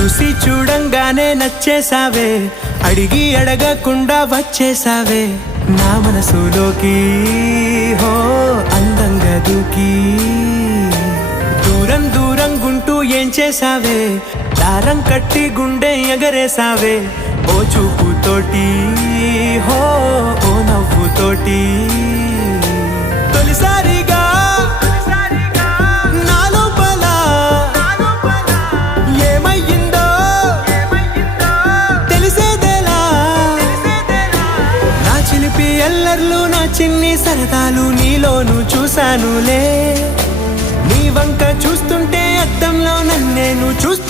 చూసి చూడంగానే నచ్చేసావే, అడిగి అడగకుండా వచ్చేసావే నా మనసులోకి. హో అందంగా దూకి దూరం దూరం గుంటూ ఏం చేసావే, దారం కట్టి గుండె ఎగరేసావే ఓ చూపుతోటి. హో ఓ నవ్వుతోటి తొలిసారిగా నా లోపల ఏమయ్యిందో తెలిసేదేలా. నా చిలిపి ఎల్లర్లు నా చిన్ని సరదాలు నీలోను చూశానులే. నీ వంక చూస్తుంటే అద్దంలో నన్నేను చూస్తూ